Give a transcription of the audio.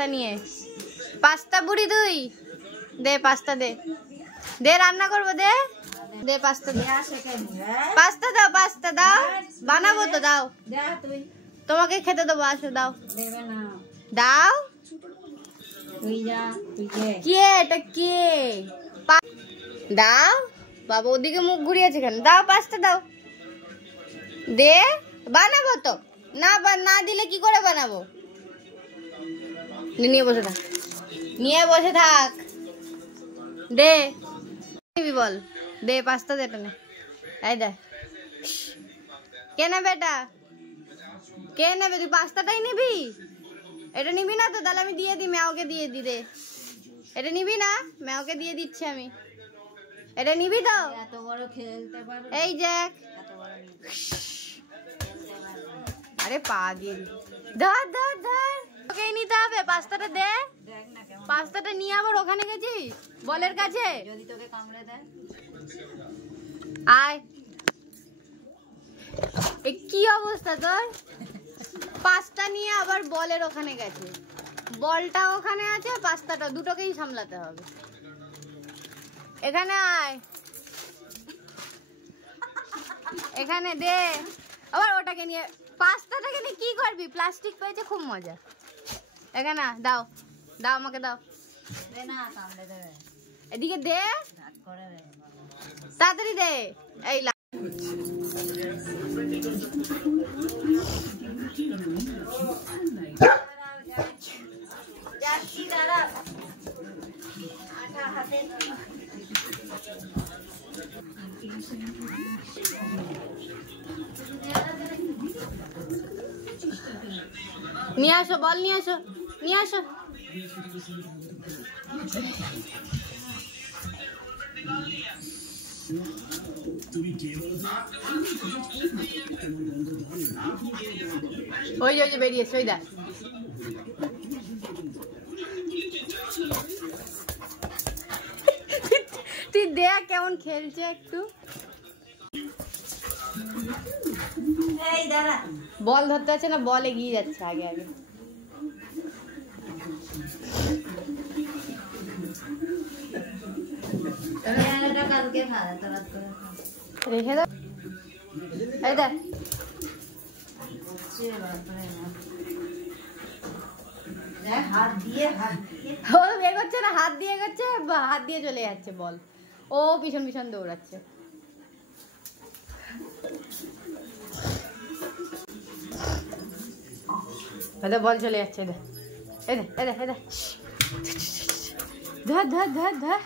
Pasta নিয়ে। Pasta বুড়ি তুই দে, পাস্তা দে, দে রান্না করবো, দে দে পাস্তা দে। পাস্তা দাও, পাস্তা দাও, বানাবো তো, দাও। তোমাকে খেতে দেবো, আসো দাও, দাও। কে এটা, কে? দাও বাবা, ওদিকে মুখ ঘুরিয়েছে কেন? দাও পাস্তা দাও, দে। বানাবো তো, না দিলে কি করে বানাবো? নিয়ে বসে থাক, নিয়ে বসে থাক, দে। নিবি বল, দে পাস্তা দে, নে এই দে। কে নেবে এটা? কে নেবে? তুই পাস্তাটাই নিবি? এটা নিবি না তো? তাহলে আমি দিয়ে দিই, মেয়াওকে দিয়ে দি। দে, এটা নিবি না? মেয়াওকে দিয়ে দিচ্ছি আমি। এটা নিবি তো? এত বড় খেলতে পারো? এই দেখ, আরে পা দিয়ে দি। ধর ধর ধর, ওকেই নিতে হবে। পাস্তাটা দে, পাস্তাটা নিয়ে আবার ওখানে গেছিস বলের কাছে। যদি তোকে কামড়ে দেয়, আয়। কি অবস্থা তোর? পাস্তা নিয়ে আবার বলের ওখানে গেছে, বলটা ওখানে আছে, পাস্তাটা, দুটোকেই সামলাতে হবে। এখানে আয়, এখানে দে। আবার ওটাকে নিয়ে, পাস্তাটাকে নিয়ে কি করবি? প্লাস্টিক পেয়েছে, খুব মজা। এখানে দাও, দাও আমাকে দাও। এদিকে দে, তাড়াতাড়ি দে। এই যাচ্ছি, দাঁড়া। আটা হাতে নিয়ে আসো, বল নিয়ে আসো, নিয়ে আসো। ওই যে বেরিয়েছে, ওই দেখ। তুই দেখ কেমন খেলছে একটু। বল ধরতে আছে না, বল এগিয়ে যাচ্ছে আগে আগে। রেখে দাও, এই দেখ। হাত দিয়ে এগোচ্ছে না, হাত দিয়ে এগোচ্ছে, হাত দিয়ে চলে যাচ্ছে বল। ও পিছন পিছন দৌড়াচ্ছে। বল চলে যাচ্ছে, ধর ধর ধর ধর।